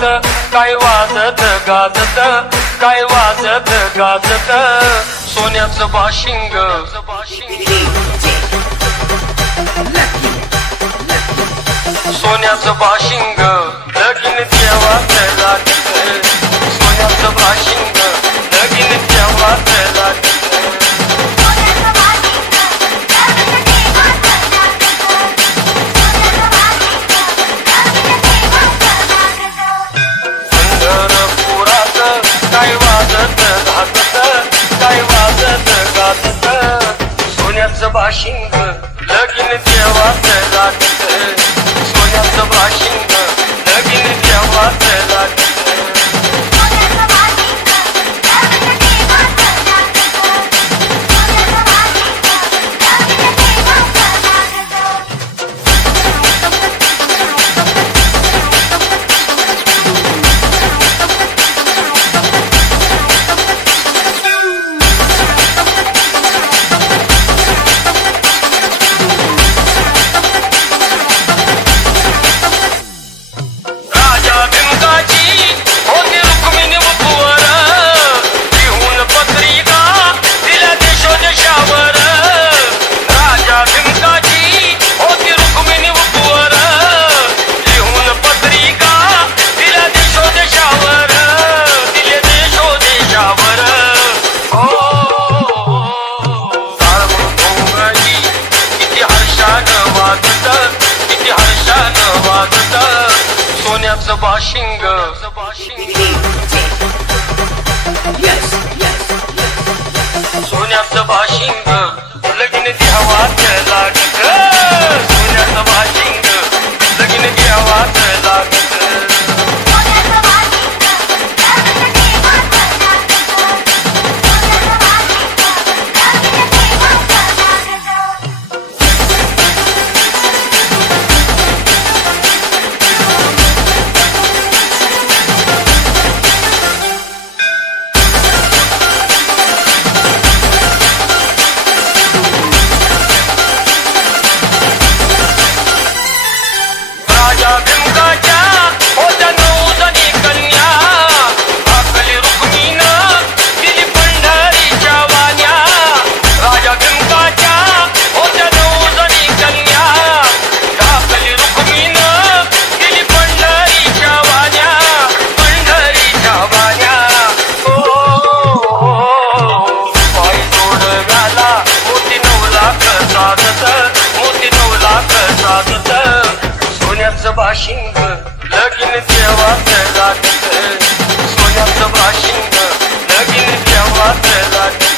काय वाजत गाजत, काय वाजत गाजत सोन्याचं बाशिंग. सोन्याचं बाशिंग लगीन देवाचं लागत, सोन्याचं बाशिंग लगीन देवाचं लागत. काय वाजत गाजत, काय वाजत गाजत सोन्याचं बाशिंग लगीन देवाचं लागत, सोन्याचं बाशिंग लगीन देवाचं लागत. सोन्याचं बाशिंग, सोन्याचं बाशिंग लगीन देवाचं लागत, सोन्याचं बाशिंग लगीन देवाचं लागत. सोन्याचं बाशिंग लगीन देवाचं लागत, सोन्याचं बाशिंग लगीन देवाचं लागत.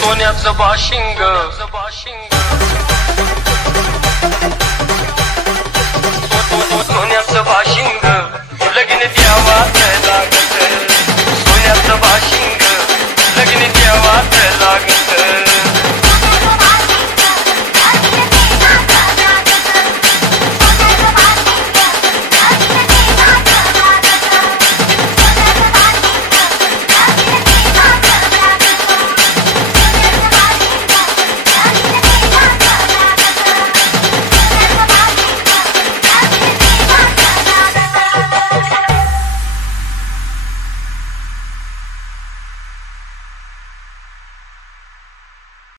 सोन्याचं बाशिंग